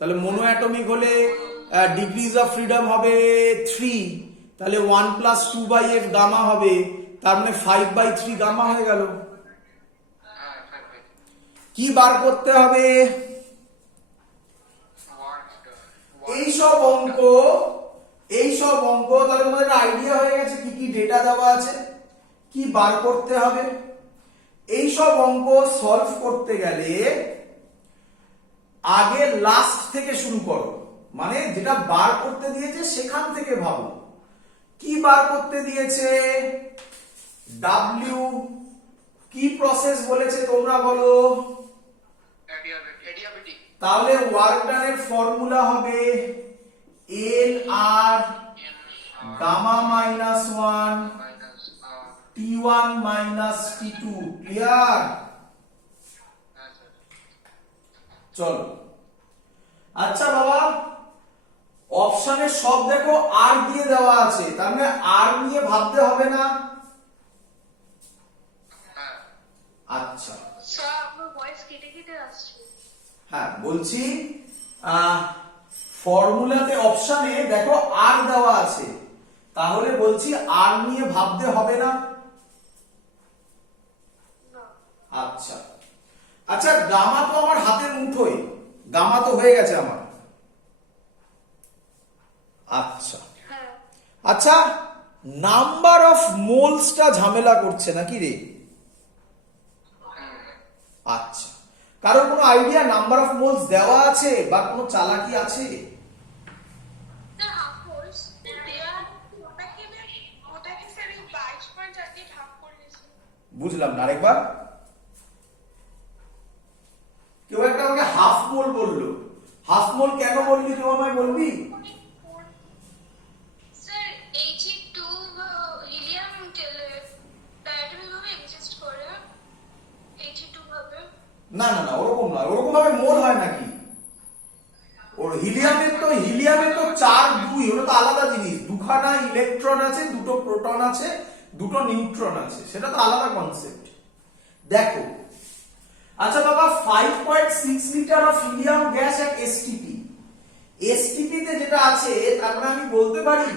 তাহলে mono atomic হলে degrees of freedom হবে 3, তাহলে 1 প্লাস 2/f গামা হবে, তার মানে 5/3 গামা হয়ে গেল। কি বার করতে হবে? এইসব অঙ্ক তাহলে তোমাদের আইডিয়া হয়ে গেছে কি কি ডেটা দেওয়া আছে, কি বার করতে হবে। এইসব অঙ্ক সলভ করতে গেলে আগে লাস্ট থেকে শুরু করো, মানে যেটা বার করতে দিয়েছে সেখান থেকে ভাবো। কি বার করতে দিয়েছে? ডাব্লিউ কি প্রসেস বলেছে তোমরা বলো? তাহলে ওয়ার্ক ডানের ফর্মুলা হবে L R gamma minus 1 T1 minus T2। Clear? চলো, আচ্ছা বাবা, অপশনে সব দেখো আর দিয়ে দেওয়া আছে, তার মানে আর নিয়ে ভাবতে হবে না। আচ্ছা স্যার আপনার ভয়েস কেটে কেটে আসছে। হ্যাঁ বলছি, ফর্মুলাতে অপশনে দেখো আর দেওয়া আছে, তাহলে বলছি আর নিয়ে ভাবতে হবে না। আচ্ছা আচ্ছা, গামা তো আমার হাতের মুঠোয়, গামা তো হয়ে গেছে আমার। আচ্ছা আচ্ছা, নাম্বার অফ মোলসটা ঝামেলা করছে নাকি রে? আচ্ছা, কারোর কোনো আইডিয়া নাম্বার অফ মোলস দেওয়া আছে বা কোনো চালাকি আছে? স্যার হাফ কোর্স দেয়া ওটাকে স্যার 22.4 দিয়ে ভাগ করে দিয়েছে। বুঝলাম না, আরেকবার। কেউ একটা আমাকে হাফ মোল বললো, হাফ মোল কেন বললি কেউ আমায় বলবি? স্যার He2 হিলিয়াম ডায়াটমিক ভাবে এক্সিস্ট করে, He2 ভাবে। না না না, ওরকম নয়, ওরকম ভাবে মোল হয় নাকি? ওর হিলিয়ামের তো 4-2, ওটা তো আলাদা জিনিস। দুখানা ইলেকট্রন আছে, দুটো প্রোটন আছে, দুটো নিউট্রন আছে, সেটা তো আলাদা কনসেপ্ট। দেখো, আচ্ছা বাবা, 5.6 litre of helium gas at STP, STP তে যেটা আছে তার মানে আমি বলতে পারি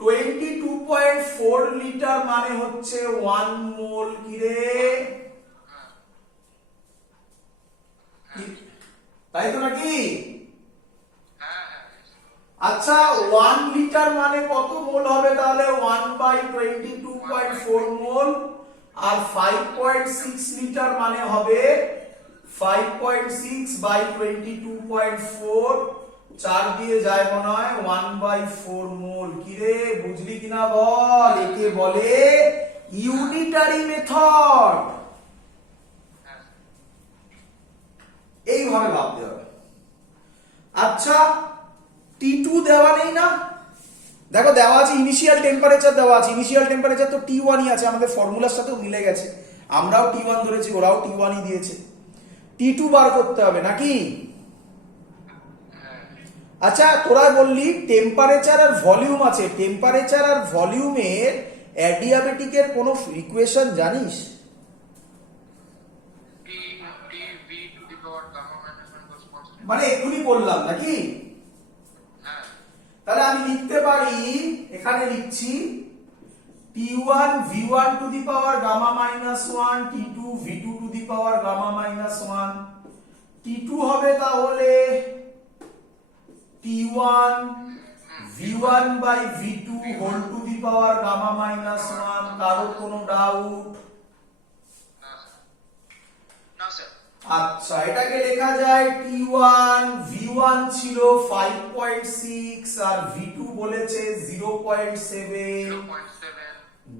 22.4 লিটার মানে হচ্ছে 1 মোল। কি রে? তাই তো নাকি? আচ্ছা, 1 লিটার মানে কত মোল হবে? তাহলে 1/22.4 মোল, আর 5.6 লিটার মানে হবে 5.6/22.4, 4 দিয়ে যায় মনে হয় 1/4 মোল। কি রে, বুঝলি কিনা বল? একে বলে ইউনিটারি মেথড। এইভাবে ভাবতে হবে। আচ্ছা, T2 দেওয়া নেই না? দেখো দেওয়া আছে ইনিশিয়াল টেম্পারেচার, দেওয়া আছে ইনিশিয়াল টেম্পারেচার, তো T1ই আছে, আমাদের ফর্মুলার সাথেও মিলে গেছে। আমরাও T1 ধরেছি, ওরাও T1ই দিয়েছে। T2 বার করতে হবে নাকি? আচ্ছা, তোরা বললি টেম্পারেচার আর ভলিউম আছে, টেম্পারেচার আর ভলিউমের অ্যাডিয়াবেটিকের কোনো ইকুয়েশন জানিস? মানে এক্ষুনি বললাম নাকি? তাহলে আমি লিখতে পারি, এখানে লিখছি T1 V1 to the power gamma minus 1, T2 V2 to the power gamma minus 1। T2 হবে তাহলে T1 V1 by V2 whole to the power gamma minus 1। কারো কোনো ডাউট? আচ্ছা, এটাকে লেখা যায় T1 V1 ছিল 5.6 আর V2 বলেছে 0.7,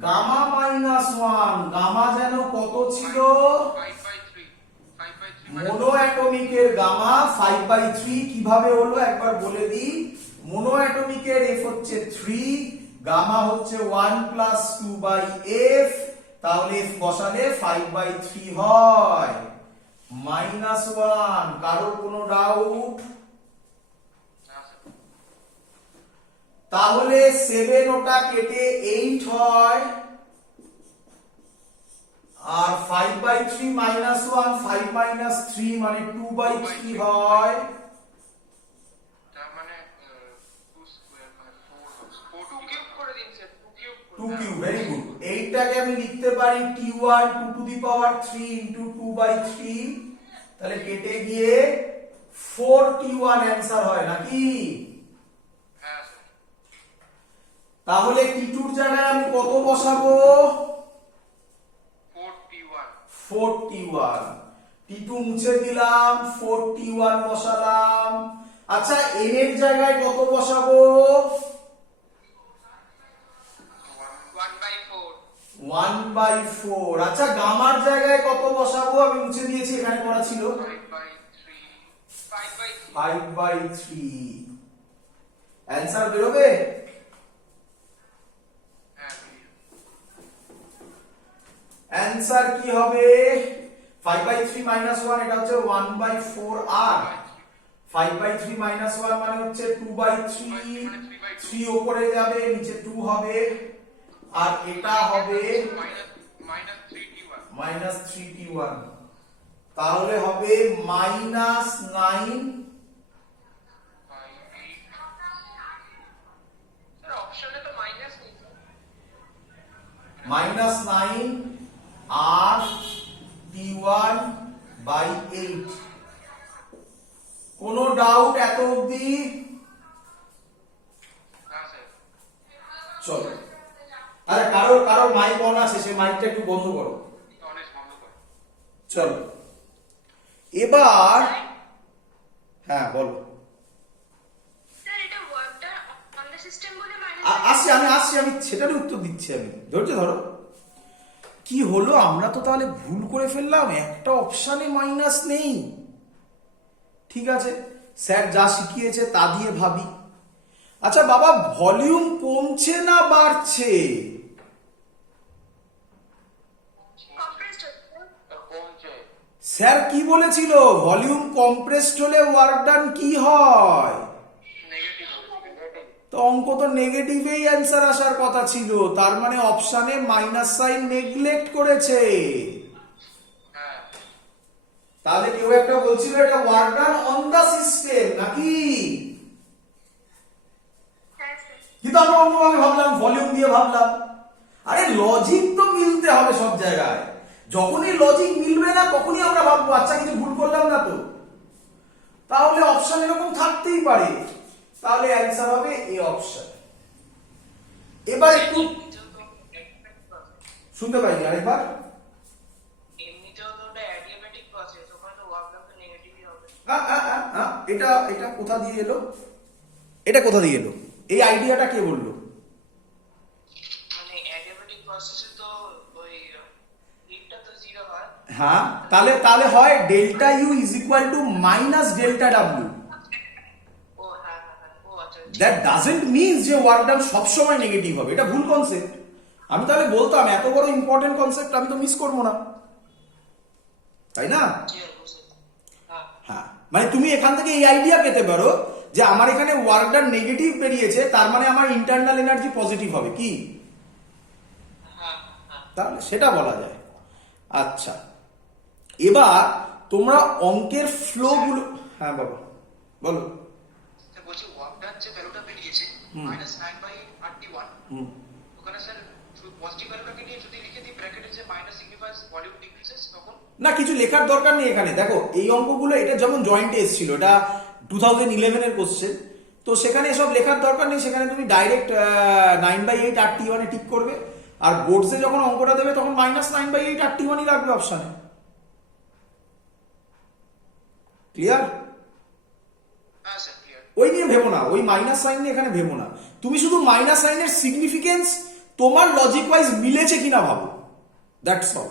গামা মাইনাস 1, গামা যেন কত ছিল? মোনো অ্যাটমিকের গামা 5/3। কিভাবে হলো একবার বলে দিই। মোনো অ্যাটমিকের F হচ্ছে 3, গামা হচ্ছে 1 প্লাস 2/f, তাহলে F বসালে 5/3 হয়। -1, কারোর কোনো ডাউট? তাহলে 7 ওটা কেটে 8 হয়, আর 5/3 -1 5 - 3 মানে 2/3 হয়, তার মানে 2 স্কয়ার মানে 4 হবে 4 2 কিউব করে দিন sir 2 cube 2 cube, very good. এইটাকে আমি লিখতে পারি t1 2 two the power 3 into 2/3, তাহলে কেটে গিয়ে 4t1 অ্যানসার হয় নাকি? হ্যাঁ স্যার তাহলে t2 এর জায়গায় আমি কত বসাবো? 4t1 4t1, t2 মুছে দিলাম, 4t1 বসালাম। আচ্ছা n এর জায়গায় কত বসাবো? 1/4। আচ্ছা গামার জায়গায় কত বসাবো? আমি মুছে দিয়েছি, এখানে করা ছিল 5/3। অ্যানসার বেরোবে? হ্যাঁ অ্যানসার কি হবে? 5/3 - 1 এটা হচ্ছে 1/4, আর 5/3 - 1 মানে হচ্ছে 2/3, 3 উপরে যাবে, নিচে 2 হবে, আর এটা হবে -3t1। তাহলে হবে -9 স্যার অপশনে তো মাইনাস নেই স্যার। -9 আর t1/8। কোনো ডাউট এত অবধি? হ্যাঁ স্যার চলো, আরে কারোর মাইক অন আছে, সে মাইকটা একটু বন্ধ করো। অনেক বন্ধ করে চলো এবার, হ্যাঁ বলো। স্যার এটা work done on the system বলে আসছি আমি সেটারই উত্তর দিচ্ছি। আমি ধৈর্য ধরো। কি হলো, আমরা তো তাহলে ভুল করে ফেললাম, একটা অপশানে মাইনাস নেই। ঠিক আছে, স্যার যা শিখিয়েছে তা দিয়ে ভাবি। আচ্ছা বাবা, ভলিউম কমছে না বাড়ছে? কম্প্রেসড হচ্ছে। কমছে স্যার কি বলেছিল? ভলিউম কম্প্রেসড হলে ওয়ার্ক ডান কি হয়? নেগেটিভ তো অঙ্ক তো নেগেটিভেই অ্যান্সার আসার কথা ছিল, তার মানে অপশানে মাইনাস সাইন নেগলেক্ট করেছে। হ্যাঁ তাহলে কেউ একটা বলছিল এটা work done on the system নাকি? হ্যাঁ স্যার। কিন্তু আমরা অন্যভাবে ভাবলাম, ভলিউম দিয়ে ভাবলাম। আরে লজিক তো মিলতে হবে সব জায়গায়। যখনই লজিক মিলবে না তখনই আমরা ভাববো আচ্ছা কিছু ভুল করলাম না তো। তাহলে অপশন এরকম থাকতেই পারে। তাহলে অ্যান্সার হবে এ অপশন। এবার একটু শুনতে পাইনি, আরেকবার। এমনিতেও তো ওটা অ্যাডিয়াবেটিক প্রসেস, ওখানে তো ওয়ার্ক ডান তো নেগেটিভই হবে। এটা কোথা দিয়ে এলো? এটা কোথা দিয়ে এলো? এই আইডিয়াটা কে বললো? মানে অ্যাডিয়াবেটিক প্রসেসে তো ওই হিটটা তো 0 হয়। হ্যাঁ, তাহলে হয় delta U is equal to minus delta W. ও হ্যাঁ হ্যাঁ হ্যাঁ, ও আচ্ছা। দ্যাট ডাজেন্ট মিনস যে ওয়ার্ক ডান সবসময় নেগেটিভ হবে। এটা ভুল কনসেপ্ট। আমি তাহলে বলতাম এত বড় ইম্পর্টেন্ট কনসেপ্ট আমি তো মিস করবো না, তাই না? হ্যাঁ হ্যাঁ, মানে তুমি এখান থেকে এই আইডিয়া পেতে পারো যে আমার এখানে ওয়ার্ক ডান নেগেটিভ বেরিয়েছে, তার মানে আমার ইন্টারনাল এনার্জি পজিটিভ হবে কি? হ্যাঁ হ্যাঁ। তাহলে সেটা বলা যায়। আচ্ছা, এবার তোমরা অঙ্কের ফ্লো গুলো, হ্যাঁ বাবা বলো। স্যার বলছি ওয়ার্ক ডান যে ভ্যালুটা বেরিয়েছে -9/81, হুম, ওখানে স্যার শুধু পজিটিভ ভ্যালুটাকে নিয়ে যদি লিখে দিই ব্র্যাকেটে যে মাইনাস সিগনিফাইস ভলিউম ডিক্রিজেস, তখন না কিছু লেখার দরকার নেই এখানে। দেখো এই অঙ্কগুলো, এটা যেমন জয়েন্টে এসেছিল, এটা 2011 এর কোশ্চেন, তো সেখানে এসব লেখার দরকার নেই। সেখানে তুমি ডাইরেক্ট 9/8 RT1 এ ঠিক করবে, আর বোর্ডসে যখন অঙ্কটা দেবে তখন -9/8 RT1ই রাখবে অপশানে। ক্লিয়ার? হ্যাঁ স্যার ক্লিয়ার। ওই নিয়ে ভেবো না, ওই মাইনাস সাইন নিয়ে এখানে ভেবো না। তুমি শুধু মাইনাস সাইনের সিগনিফিকেন্স তোমার লজিক ওয়াইজ মিলেছে কিনা ভাবো, দ্যাটস অল।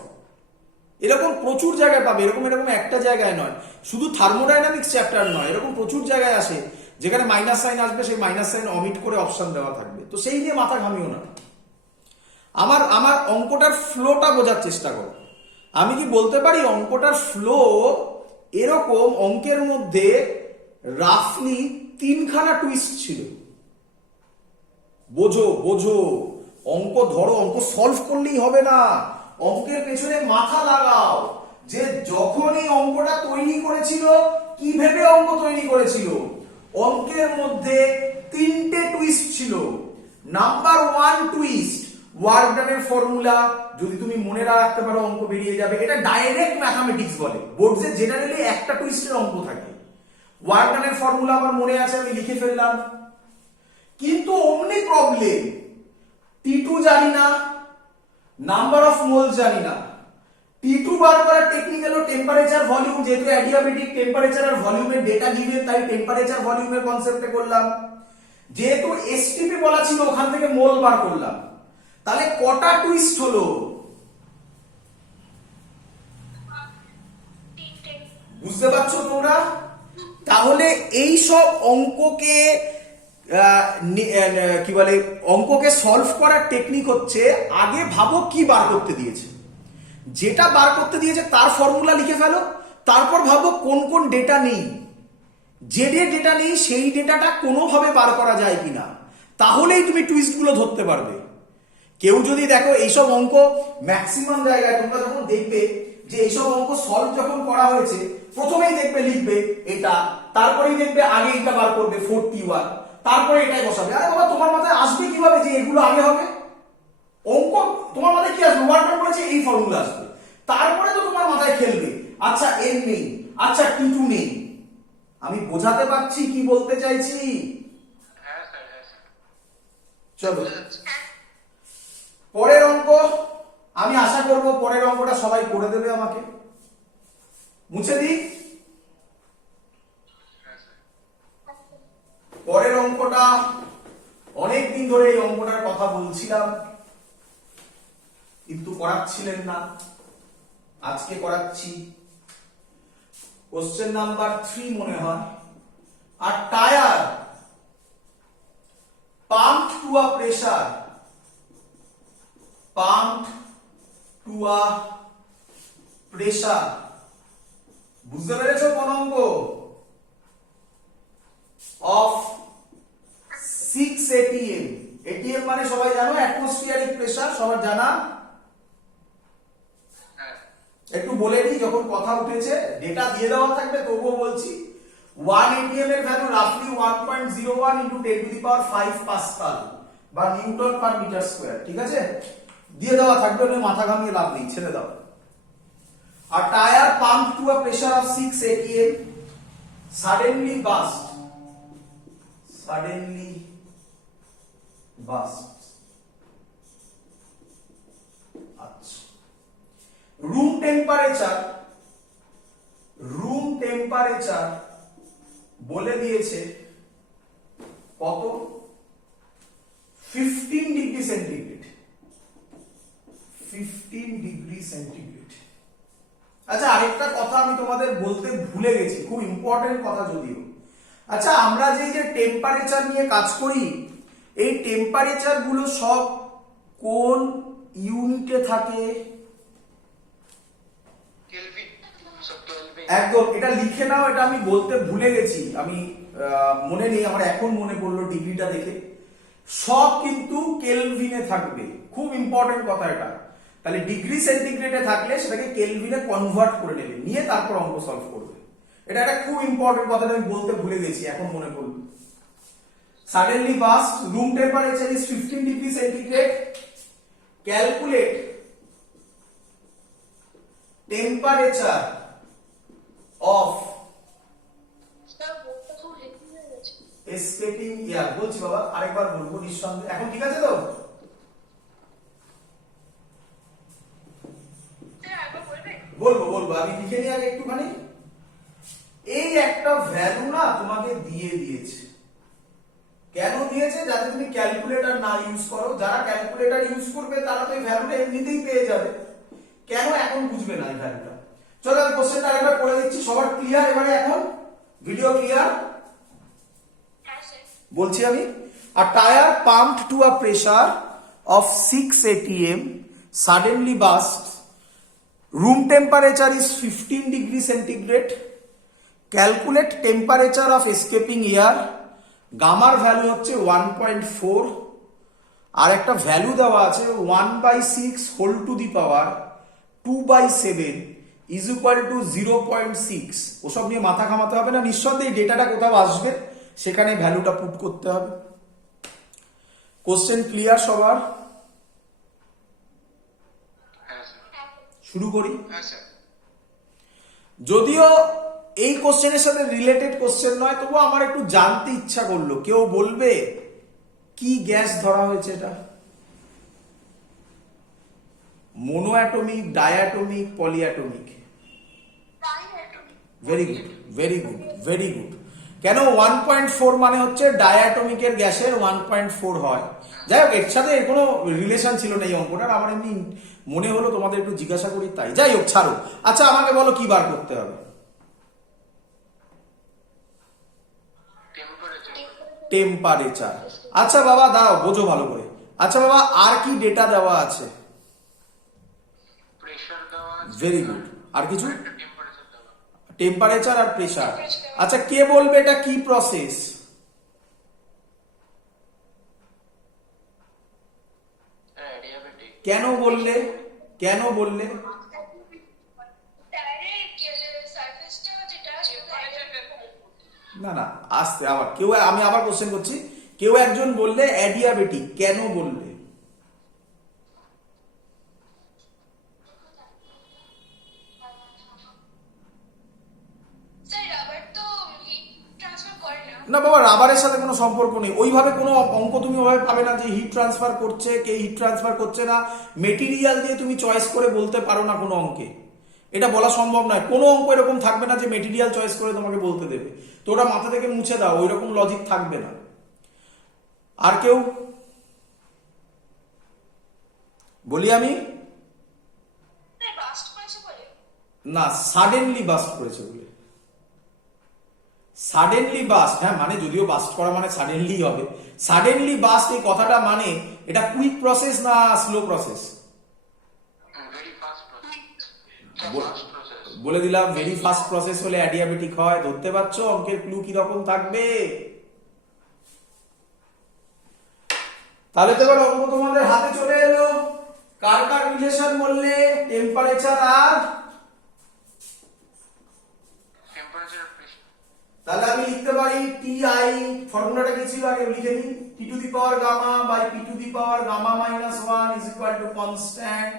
এরকম প্রচুর জায়গায় পাবে, এরকম একটা জায়গায় নয়, শুধু থার্মোডাইনামিক্স চ্যাপ্টার নয়, এরকম প্রচুর জায়গায় আসে যেখানে মাইনাস সাইন আসবে, সেই মাইনাস সাইন অমিট করে অপশন দেওয়া থাকবে। তো সেই নিয়ে মাথা ঘামিও না। আমার অঙ্কটার ফ্লোটা বোঝার চেষ্টা করো। আমি কি বলতে পারি অঙ্কটার ফ্লো এরকম? অঙ্কের মধ্যে রাফলি 3খানা টুইস্ট ছিল। বোঝো, অঙ্ক ধরো, অঙ্ক সলভ করলেই হবে না, অঙ্কের পেছনে মাথা লাগাও, যে যখন এই অঙ্কটা তৈরি করেছিল কি ভেবে অঙ্ক তৈরি করেছিল। অঙ্কের মধ্যে তিনটে টুইস্ট ছিল। নাম্বার 1 টুইস্ট, ওয়ার্ক ডানের ফর্মুলা যদি তুমি মনে রাখতে পারো অঙ্ক বেরিয়ে যাবে। এটা ডাইরেক্ট ম্যাথামেটিক্স বলে, বোর্ডসে জেনারেলি একটা টুইস্টের অঙ্ক থাকে। ওয়ার্ক ডানের ফর্মুলা আমার মনে আছে, আমি লিখে ফেললাম। কিন্তু অমনি প্রবলেম, T2 জানি না, নাম্বার অফ মোলস জানি না। T2 বার করার টেকনিক হলো টেম্পারেচার ভলিউম, যেহেতু অ্যাডিয়াবেটিক টেম্পারেচার আর ভলিউমের ডেটা গিভেন, তাই টেম্পারেচার ভলিউমের কনসেপ্টে করলাম। যেহেতু এসটিপি বলা ছিল ওখান থেকে মোল বার করলাম। তাহলে কটা টুইস্ট হলো? বুঝতে পারছো তোমরা? তাহলে এই সব অঙ্ককে কি বলে, অঙ্ককে সলভ করার টেকনিক হচ্ছে আগে ভাবো কি বার করতে দিয়েছে, যেটা বার করতে দিয়েছে তার ফর্মুলা লিখে ফেলো, তারপর ভাবো কোন কোন ডেটা নেই, যে ডেটা নেই সেই ডেটাটা কোনোভাবে বার করা যায় কিনা, তাহলেই তুমি টুইস্ট গুলো ধরতে পারবে। কেউ যদি দেখো এইসব অঙ্ক ম্যাক্সিমাম জায়গায় তোমরা যখন দেখবে যে এইসব অঙ্ক সলভ যখন করা হয়েছে, প্রথমেই দেখবে লিখবে এটা, তারপরেই দেখবে আগে এটা বার করবে 41, তারপরে এটাই বসাবে। আরে বাবা, তোমার মাথায় আসবে কিভাবে যে এগুলো আগে হবে? অঙ্ক তোমার মাথায় কি আসবে? ওয়ার্ক ডান করেছে এই ফর্মুলা আসবে, তারপরে তো তোমার মাথায় খেলবে আচ্ছা এন নেই, আচ্ছা T2 নেই। আমি বোঝাতে পারছি কি বলতে চাইছি? হ্যাঁ স্যার, হ্যাঁ স্যার, চলো বোঝা যাচ্ছে। পরের অঙ্ক। আমি আশা করব পরের অঙ্কটা সবাই করে দেবে, আমাকে মুছে দিই। হ্যাঁ স্যার। পরের অঙ্কটা অনেকদিন ধরে এই অঙ্কটার কথা বলছিলাম, কিন্তু করাচ্ছিলেন না, আজকে করাচ্ছি। কোশ্চেন নাম্বার 3 মনে হয়। আর tyre pump to a pressure, pump to a pressure. বুঝতে পেরেছো কোন অঙ্ক? Of 6 atm। atm মানে সবাই জানো অ্যাটমসফিয়ারিক প্রেসার, সবার জানা। হ্যাঁ একটু বলে দিই, যখন কথা উঠেছে ডেটা দিয়ে দেওয়া থাকবে তবুও বলছি। 1 atm এর value রাফলি 1.01 into 10 two the power 5 Pascal বা নিউটন পার মিটার স্কয়ার। ঠিক আছে, দিয়ে দেওয়া থাকবে, ওখানে মাথা ঘামিয়ে লাভ নেই, ছেড়ে দাও। আর tyre pump to a pressure of 6 atm suddenly burst, suddenly burst। আচ্ছা, রুম টেম্পারেচার বলে দিয়েছে কত? 15 ডিগ্রি সেন্টিগ্রেড, 15 ডিগ্রি সেন্টিগ্রেড। আচ্ছা, আরেকটা কথা আমি তোমাদের বলতে ভুলে গেছি, খুব ইম্পর্টেন্ট কথা যদিও। আচ্ছা, আমরা যে টেম্পারেচার নিয়ে কাজ করি, এই টেম্পারেচার গুলো সব কোন ইউনিটে থাকে? কেলভিন, সব কেলভিন। একদম, এটা লিখে নাও, এটা আমি বলতে ভুলে গেছি, আমি মনে নেই, আমার এখন মনে পড়লো ডিগ্রিটা দেখে। সব কিন্তু কেলভিনে থাকবে, খুব ইম্পর্টেন্ট কথা এটা। তাহলে ডিগ্রি সেন্টিগ্রেডে থাকলে সেটাকে কেলভিনে কনভার্ট করে নেবে, নিয়ে তারপর অঙ্ক সলভ করবে। এটা একটা খুব ইম্পর্টেন্ট কথা, আমি বলতে ভুলে গেছি, এখন মনে পড়লো। Suddenly burst, room temperature is 15 degree centigrade. Calculate temperature of escaping air। বলছি বাবা, আরেকবার বলবো নিঃসন্দেহে। এখন ঠিক আছে তো? বলবো আমি লিখে নিই আগে একটুখানি। এই একটা ভ্যালু না তোমাকে দিয়ে দিয়েছে। কেন দিয়েছে? যাতে তুমি ক্যালকুলেটর না ইউজ করো। যারা ক্যালকুলেটর ইউজ করবে তারা তো এই ভ্যালুটা এমনিতেই পেয়ে যাবে। কেন এখন বুঝবে না এই ভ্যালুটা? চলো আমি কোশ্চেনটা আরেকবার করে দিচ্ছি, সবার ক্লিয়ার এবারে? এখন ভিডিও ক্লিয়ার? বলছি আমি, a tire pumped to a pressure of 6 atm suddenly burst. Room temperature is 15 degree centigrade. Calculate temperature of escaping air. গামার ভ্যালু হচ্ছে 1.4, আর একটা ভ্যালু দেওয়া আছে 1/6 whole to the power 2/7 is equal to 0.6। ওসব নিয়ে মাথা ঘামাতে হবে না, নিঃসন্দেহে ডেটাটা কোথাও আসবে, সেখানে ভ্যালুটা পুট করতে হবে। কোশ্চেন ক্লিয়ার সবার? হ্যাঁ স্যার। শুরু করি। হ্যাঁ স্যার। যদিও এই কোশ্চেনের সাথে রিলেটেড কোশ্চেন নয়, তবুও আমার একটু জানতে ইচ্ছা করলো, কেউ বলবে কি গ্যাস ধরা হয়েছে এটা? Monoatomic, diatomic, polyatomic? Very good, very good, very good. কেন 1.4 মানে হচ্ছে ডায়াটমিকের গ্যাসের 1.4 হয়। যাই হোক, এর সাথে এর কোনো রিলেশন ছিল না এই অঙ্কটার, আমার এমনি মনে হলো তোমাদের একটু জিজ্ঞাসা করি তাই। যাই হোক, ছাড়ো। আচ্ছা, আমাকে বলো কি বার করতে হবে? টেম্পারেচার। আচ্ছা বাবা, দাও, বোঝো ভালো করে। আচ্ছা বাবা, আর কি ডেটা দেওয়া আছে? প্রেসার দেওয়া আছে। Very good. আর কিছু? টেম্পারেচার দেওয়া। টেম্পারেচার আর প্রেসার। আচ্ছা, কে বলবে এটা কি প্রসেস? অ্যাডিয়াবেটিক। কেন বললে? কেন বললে? না না, আসতে আবার কেউ, আমি আবার কোশ্চেন করছি, কেউ একজন বললে অ্যাডিয়াবেটিক, কেন বললে? না বাবা, রাবারের সাথে কোনো সম্পর্ক নেই। ওইভাবে কোনো অঙ্ক তুমি ওইভাবে পাবে না যে হিট ট্রান্সফার করছে, কে হিট ট্রান্সফার করছে না। মেটেরিয়াল দিয়ে তুমি চয়েস করে বলতে পারো না কোনো অঙ্কে, এটা বলা সম্ভব নয়। কোনো অঙ্ক এরকম থাকবে না যে মেটেরিয়াল চয়েস করে তোমাকে বলতে দেবে, তো ওটা মাথা থেকে মুছে দাও, ওই রকম লজিক থাকবে না। আর কেউ? বলি আমি? না, সাডেনলি বাস্ট করেছে বলে। সাডেনলি বাস্ট, হ্যাঁ, মানে যদিও বাস্ট করা মানে সাডেনলি হবে। সাডেনলি বাস্ট এই কথাটা মানে এটা কুইক প্রসেস না slow process? Very fast process. বলে দিলাম, ভেরি ফাস্ট প্রসেস হলে অ্যাডিয়াবেটিক হয়। ধরতে পারছো অঙ্কের ক্লু কি রকম থাকবে? তাহলে তো এবার অঙ্ক তোমাদের হাতে চলে এলো। কার কার রিলেশন বললে? টেম্পারেচার আর টেম্পারেচার প্রেসার। তাহলে আমি লিখতে পারি টিআই, ফর্মুলাটা কি ছিল আগে লিখে নিই, T to the power gamma by P to the power gamma minus 1 is equal to constant.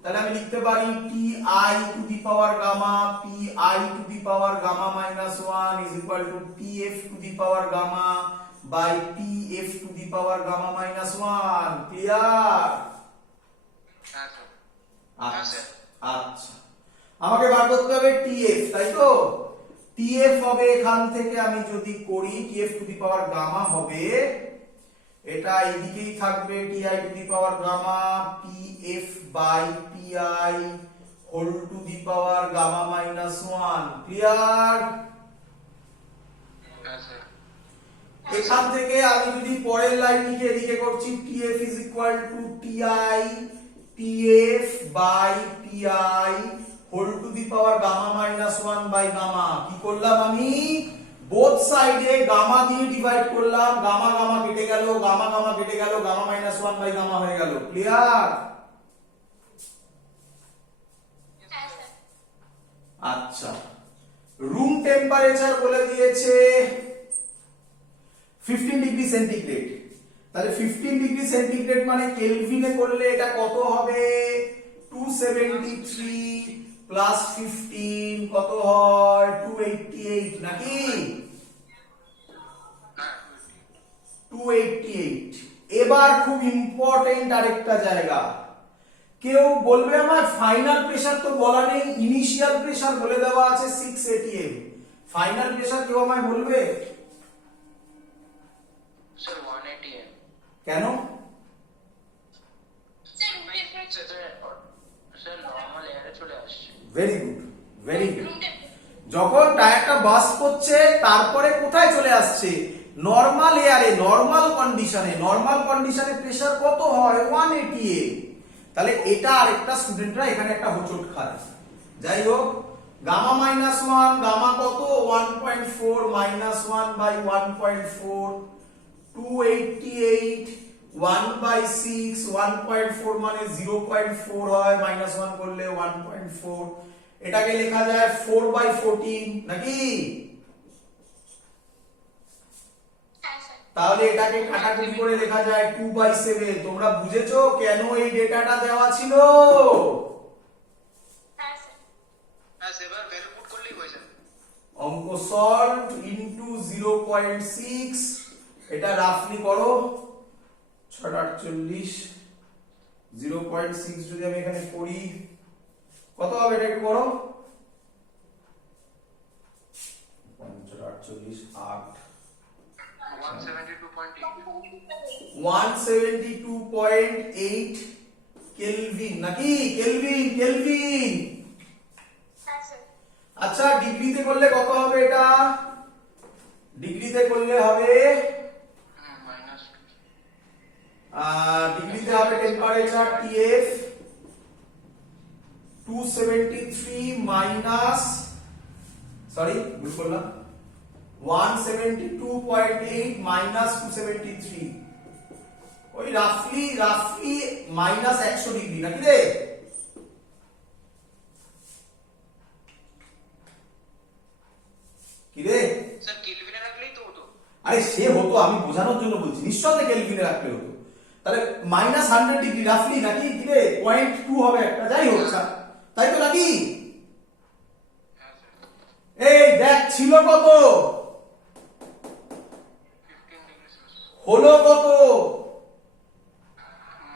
তাহলে আমি লিখতে পারি TI to the power gamma PI to the power gamma minus 1 is equal to TF to the power gamma by TF to the power gamma minus 1। Clear? হ্যাঁ sir. আচ্ছা আচ্ছা, আমাকে বার করতে হবে টিএফ, তাই তো? টিএফ হবে এখান থেকে আমি যদি করি TF to the power gamma হবে, এটা এদিকেই থাকবে TI to the power gamma PF by PI whole to the power gamma minus 1। Clear? হ্যাঁ স্যার। এখান থেকে আমি যদি পরের লাইন লিখে এদিকে করছি TF is equal to TI TF by PI whole to the power gamma minus 1 by gamma. কি করলাম আমি? বোথ সাইডে গামা দিয়ে ডিভাইড করলাম, গামা গামা কেটে গেল, গামা গামা কেটে গেল, গামা মাইনাস 1 বাই গামা হয়ে গেল। ক্লিয়ার? আচ্ছা, রুম টেম্পারেচার বলে দিয়েছে 15 ডিগ্রি সেন্টিগ্রেড। তাহলে 15 ডিগ্রি সেন্টিগ্রেড মানে কেলভিনে করলে এটা কত হবে? 273 প্লাস 15 কত হয়? 288 নাকি? 288। এবার খুব ইম্পর্টেন্ট আরেকটা জায়গা, কেউ বলবে আমার ফাইনাল প্রেসার তো বলা নেই, ইনিশিয়াল প্রেসার বলে দেওয়া আছে 6 atm। ফাইনাল প্রেসার কেউ আমায় বলবে? Sir 180 M. কেন? স্যার নরমাল এয়ারে চলে আসছে। Very good, very good. যখন টায়ারটা বাস করছে তারপরে কোথায় চলে আসছে? নরমাল এয়ারে, নরমাল কন্ডিশনে। নরমাল কন্ডিশনে প্রেসার কত হয়? 180 এ। তাহলে এটা আরেকটা স্টুডেন্টরা এখানে একটা হোঁচট খায়। যাই হোক, গামা মাইনাস 1, গামা কত? 1.4 মাইনাস 1 বাই 1.4, 288 1/6 1.4 মানে 0.4 হয়, -1 করলে 1.4, এটাকে লেখা যায় 4/14 নাকি? হ্যাঁ স্যার। তাহলে এটাকে কাটাকুটি করে লেখা যায় 2/7। তোমরা বুঝেছো কেন এই ডেটাটা দেওয়া ছিল? হ্যাঁ স্যার। হ্যাঁ সেবার ভ্যালু পুট করলেই হয়ে যাবে। অঙ্ক সলভ ইনটু 0.6, এটা রাফলি করো 648, 0.6 যদি আমি এখানে করি কত হবে এটা একটু করো, 48 8 172.8 172.8 কেলভিন নাকি? Kelvin kelvin. হ্যাঁ স্যার। আচ্ছা ডিগ্রিতে করলে কত হবে এটা? ডিগ্রিতে করলে হবে মাইনাস ডিগ্রিতে হবে টেম্পারেচার টিএফ 273 মাইনাস, সরি ভুল করলাম, 172.8 মাইনাস 273, ওই রাফলি মাইনাস 100 ডিগ্রি নাকি রে? কি রে? স্যার কেলভিনে রাখলেই তো হতো। আরে সে হতো, আমি বোঝানোর জন্য বলছি, নিশ্চয়ই কেলভিনে রাখলে হতো। তাহলে -100 ডিগ্রি রাফলি নাকি কি রে? 0.2 হবে একটা, যাই হোক স্যার, তাই তো নাকি? হ্যাঁ স্যার এই দেখ ছিল কত, 15 ডিগ্রি সেলসিয়াস হলো কত?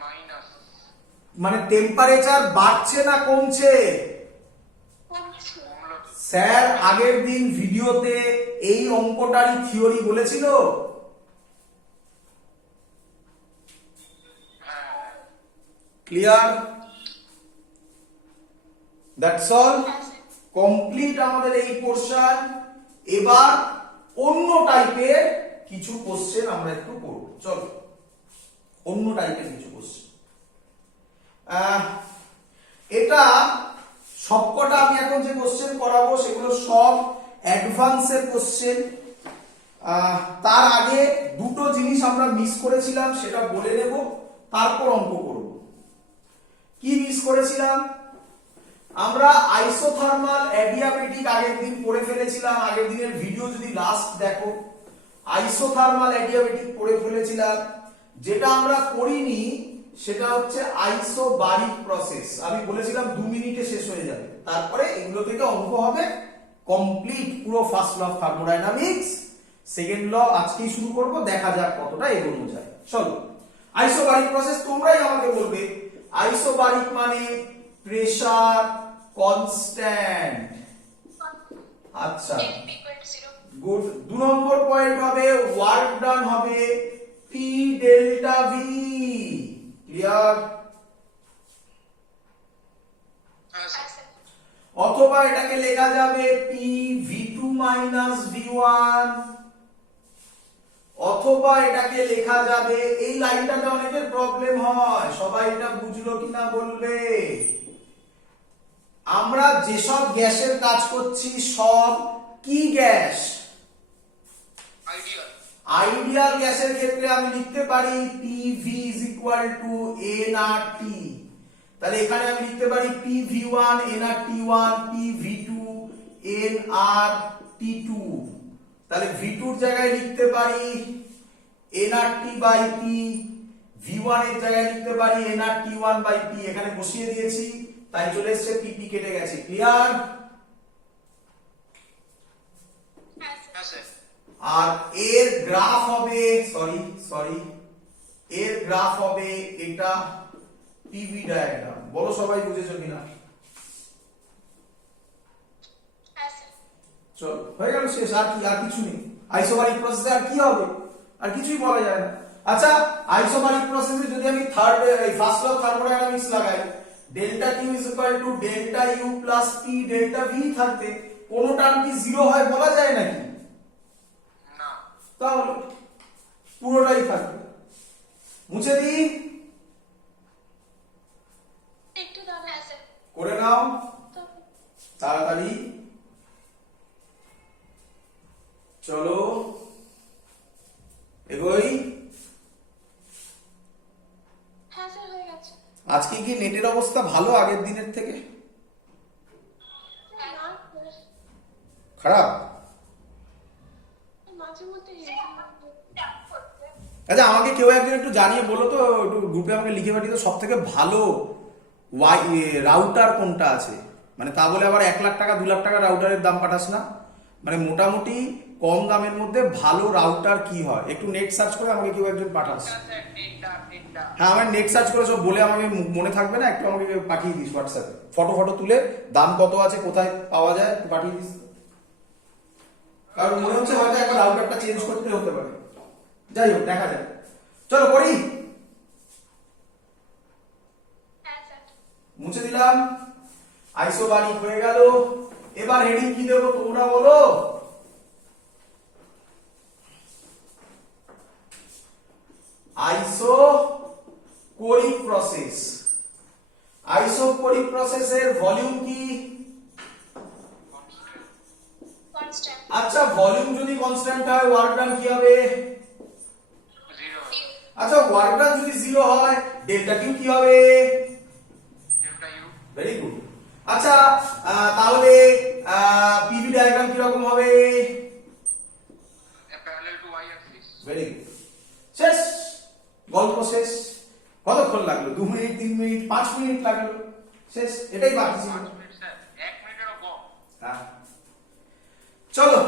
মাইনাস মানে টেম্পারেচার বাড়ছে না কমছে? কমছে। কমলো তো। স্যার আগের দিন ভিডিওতে এই অঙ্কটারই থিওরি বলেছিল। হ্যাঁ ক্লিয়ার? দ্যাটস অল, হ্যাঁ স্যার। কমপ্লিট আমাদের এই পোরশন। এবার অন্য টাইপের কিছু কোশ্চেন আমরা একটু করব, চলো অন্য টাইপের কিছু কোশ্চেন। এটা সবকটা আমি এখন যে কোশ্চেন করাবো সেগুলো সব অ্যাডভান্সের কোশ্চেন। তার আগে দুটো জিনিস আমরা মিস করেছিলাম সেটা বলে নেব, তারপর অঙ্ক করব। কি মিস করেছিলাম? আমরা আইসোথার্মাল অ্যাডিয়াবেটিক আগের দিন পড়ে ফেলেছিলাম, আগের দিনের ভিডিও যদি লাস্ট দেখো, আইসোথার্মাল অ্যাডিয়াবেটিক পড়ে ফেলেছিলাম। যেটা আমরা করিনি সেটা হচ্ছে আইসোবারিক প্রসেস। আমি বলেছিলাম 2 মিনিটে শেষ হয়ে যাবে, তারপরে এগুলো থেকে অঙ্ক হবে কমপ্লিট পুরো first law of thermodynamics, second law আজকেই শুরু করব, দেখা যাক কতটা এগোনো যায়। চলো আইসোবারিক প্রসেস তোমরাই আমাকে বলবে আইসোবারিক মানে প্রেসার কনস্ট্যান্ট। আচ্ছা N equal to 0. Good. 2 number point হবে ওয়ার্ক ডান হবে পি ডেল্টা ভি। ক্লিয়ার? হ্যাঁ স্যার হ্যাঁ স্যার। অথবা এটাকে লেখা যাবে পি ভি2 মাইনাস ভি1, অথবা এটাকে লেখা যাবে, এই লাইনটাতে অনেকের প্রবলেম হয়, সবাই এটা বুঝলো কিনা বলবে। আমরা যেসব গ্যাসের কাজ করছি সব কি গ্যাস? আইডিয়াল আইডিয়াল গ্যাসের ক্ষেত্রে আমি লিখতে পারি PV nRT। তাহলে এখানে আমি লিখতে পারি PV1 nRT1 PV2 nRT2। তাহলে V2 এর জায়গায় লিখতে পারি nRT বাই P, V1 এর জায়গায় লিখতে পারি nRT1 বাই P, এখানে বসিয়ে দিয়েছি তাই চলে এসেছে PP কেটে গেছে। ক্লিয়ার? হ্যাঁ স্যার। হ্যাঁ স্যার আর এর গ্রাফ হবে এর গ্রাফ হবে এটা পিভি ডায়াগ্রাম। বলো সবাই বুঝেছো কিনা? হ্যাঁ স্যার। চলো হয়ে গেল, শেষ। আর কি, আর কিছু নেই। আইসোবারিক প্রসেসে আর কি হবে? আর কিছুই বলা যায় না। আচ্ছা আইসোবারিক প্রসেসে যদি আমি ফার্স্ট ল অফ থার্মোডাইনামিক্স লাগাই, delta Q is equal to delta U plus P delta V থাকতে কোন টার্ম কি জিরো হয় বলা যায় নাকি? না তাহলে পুরোটাই থাকবে। মুছে দিই, একটু দাঁড়ান। হ্যাঁ স্যার। করে নাও তো তাড়াতাড়ি। চলো এগোই। অবস্থা ভালো আগের দিনের থেকে? খারাপ? মাঝে মধ্যে আচ্ছা আমাকে কেউ একজন একটু জানিয়ে বলো তো, একটু গ্রুপে আমাকে লিখে পাঠিয়ে তো, সব থেকে ভালো রাউটার কোনটা আছে, মানে তা বলে আবার 1 লাখ টাকা 2 লাখ টাকা রাউটারের দাম পাঠাস না, মানে মোটামুটি কম দামের মধ্যে ভালো রাউটার কি হয়, একটু নেট সার্চ করে আমাকে কেউ একজন পাঠাস। হ্যাঁ আমার নেট সার্চ করে সব বলে আমাকে মনে থাকবে না, একটু আমাকে পাঠিয়ে দিস হোয়াটসঅ্যাপে, ফটো তুলে দাম কত আছে কোথায় পাওয়া যায় একটু পাঠিয়ে দিস, কারণ মনে হচ্ছে হয়তো একবার রাউটারটা চেঞ্জ করতে হতে পারে। যাই হোক দেখা যাক, চলো করি। মুছে দিলাম, আইসোবারিক হয়ে গেল। এবার হেডিং কি দেবো তোমরা বলো? Isochoric process. আইসোকোরিক প্রসেসের ভলিউম কি? কনস্ট্যান্ট। আচ্ছা ভলিউম যদি কনস্ট্যান্ট হয় ওয়ার্ক ডান কি হবে? 0 আচ্ছা ওয়ার্ক ডান যদি 0 হয় ডেল্টা কিউ কি হবে? delta u very good. আচ্ছা তাহলে পিভি ডায়াগ্রাম কি রকম হবে? parallel to y axis very good. শেষ, গল্প শেষ। কতক্ষণ লাগলো? 2 মিনিট, 3 মিনিট, 5 মিনিট লাগলো, শেষ। এটাই বাকি ছিল। 5 মিনিট স্যার 1 মিনিটেরও কম হ্যাঁ চলো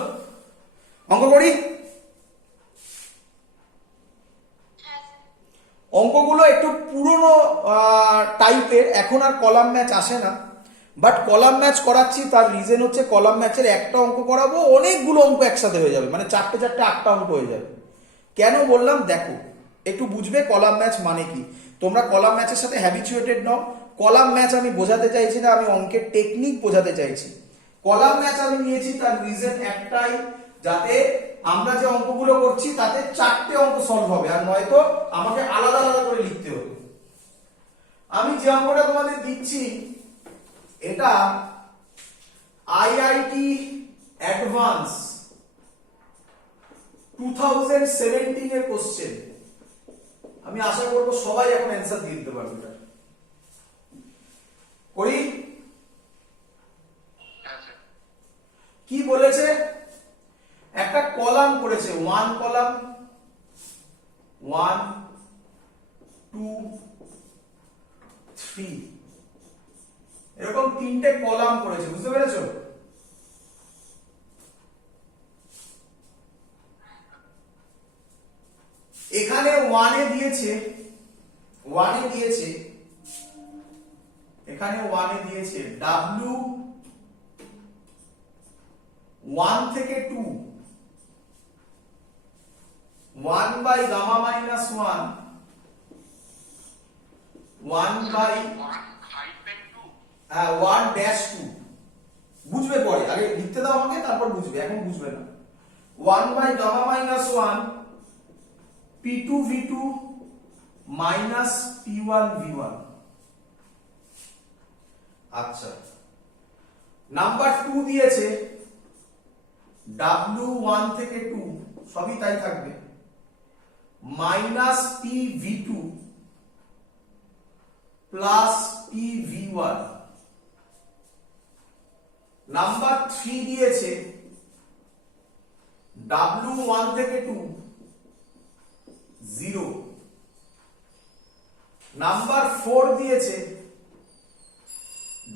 অঙ্ক করি। অঙ্কগুলো একটু পুরনো টাইপের, এখন আর কলাম ম্যাচ আসে না, বাট কলাম ম্যাচ করাচ্ছি তার রিজন হচ্ছে কলাম ম্যাচের একটা অঙ্ক করাবো, অনেকগুলো অঙ্ক একসাথে হয়ে যাবে, মানে 4টে 8টা অঙ্ক হয়ে যাবে। কেন বললাম দেখো, একটু বুঝবে কলাম ম্যাচ মানে কি। তোমরা কলাম ম্যাচের সাথে হ্যাবিচুয়েটেড নও। কলাম ম্যাচ আমি বোঝাতে চাইছি না, আমি অঙ্কের টেকনিক বোঝাতে চাইছি। কলাম ম্যাচ আমি নিয়েছি তার রিজন একটাই, যাতে আমরা যে অঙ্কগুলো করছি তাতে 4টে অঙ্ক সলভ হবে, আর নয়তো আমাকে আলাদা আলাদা করে লিখতে হবে। আমি যে অঙ্কটা তোমাদের দিচ্ছি এটা আইআইটি অ্যাডভান্স 2017 এর কোশ্চেন। আমি আশা করব সবাই এখন অ্যানসার দিয়ে দিতে পারবে। এটা করি। হ্যাঁ স্যার কি বলেছে? একটা কলাম করেছে, 1 কলাম 1 2 3, এরকম 3টে কলাম করেছে, বুঝতে পেরেছো? এখানে 1 এ দিয়েছে এখানে 1 এ দিয়েছে W 1 থেকে 2 1 by gamma minus 1 1 by 1 dash 2, বুঝবে পরে, আগে লিখতে দাও আমাকে তারপর বুঝবে, এখন বুঝবে না। 1 by gamma minus 1 P2 V2 minus P1 V1। আচ্ছা নাম্বার 2 দিয়েছে W1 থেকে 2 সবই তাই থাকবে minus PV2 plus PV1। Number 3 দিয়েছে W1 থেকে 2 0। নাম্বার 4 দিয়েছে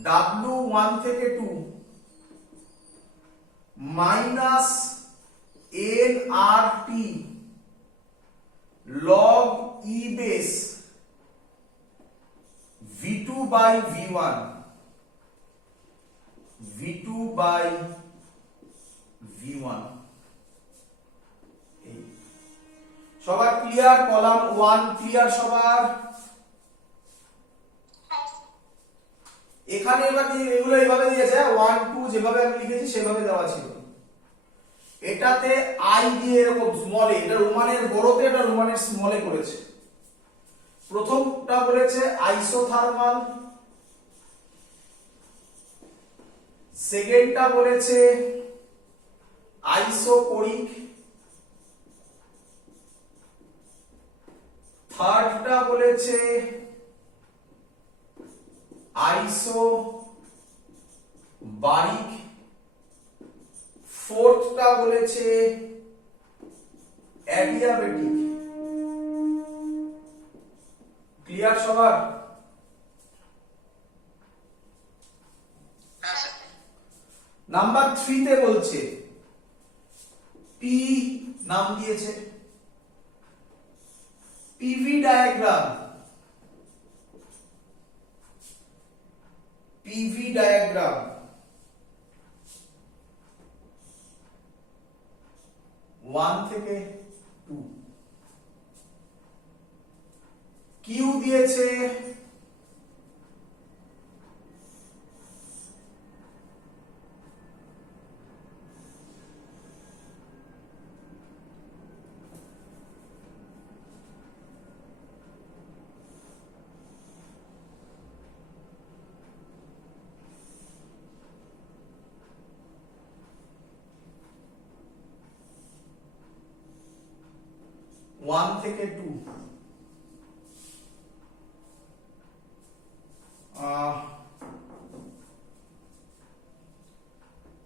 W1 থেকে 2 minus NRT log E base V2 by V1 V2 by V1। সবার ক্লিয়ার? কলাম 1 ক্লিয়ার সবার? এখানে এবার এগুলো এইভাবে দিয়েছে 1 2 যেভাবে আমি লিখেছি সেভাবে দেওয়া ছিল। এটাতে আই দিয়ে এরকম স্মলে, এটা রোমানের বড়তে এটা রোমানের স্মলে করেছে। প্রথমটা বলেছে আইসোথার্মাল, সেকেন্ডটা বলেছে আইসোকোরিক, থার্ডটা বলেছে আইসোবারিক, ফোর্থটা বলেছে অ্যাডিয়াবেটিক। ক্লিয়ার সবার? হ্যাঁ স্যার। নাম্বার 3 তে বলছে পি, নাম দিয়েছে পিভি ডায়াগ্রাম। পিভি ডায়াগ্রাম 1 থেকে 2। কিউ দিয়েছে ওয়ান থেকে 2।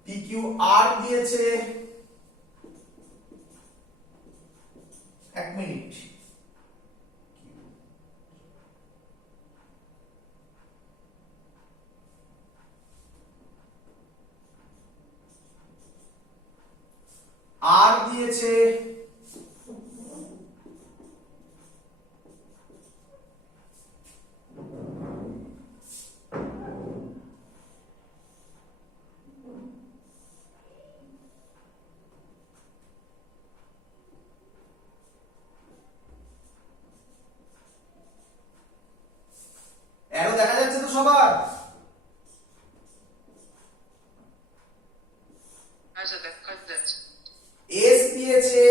পিকিউ আর দিয়েছে 1 মিনিট। আর দিয়েছে অ্যারো দেখা যাচ্ছে তো সবার? হ্যাঁ স্যার, দেখা যাচ্ছে। এস দিয়েছে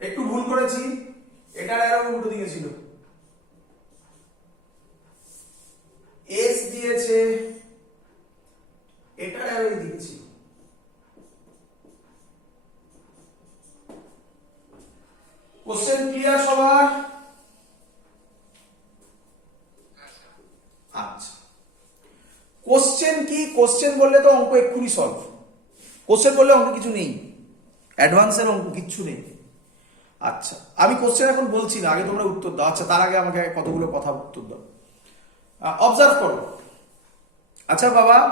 একটু ভুল করেছি, এটার অ্যারো উল্টো দিকে ছিল। এস দিয়েছে, এটার অ্যারো এই দিকে ছিল। কোশ্চেন ক্লিয়ার সবার? আচ্ছা, কোশ্চেন কি? কোশ্চেন বললে তো অঙ্ক এক্ষুনি সলভ। কোশ্চেন বললে অঙ্ক কিছু নেই, অ্যাডভান্সের অঙ্ক কিচ্ছু নেই। আচ্ছা, আমি কোশ্চেন এখন বলছি না, আগে তোমরা উত্তর দাও। আচ্ছা, তার আগে আমাকে কতগুলো কথা উত্তর দাও। অবজার্ভ করো। আচ্ছা বাবা,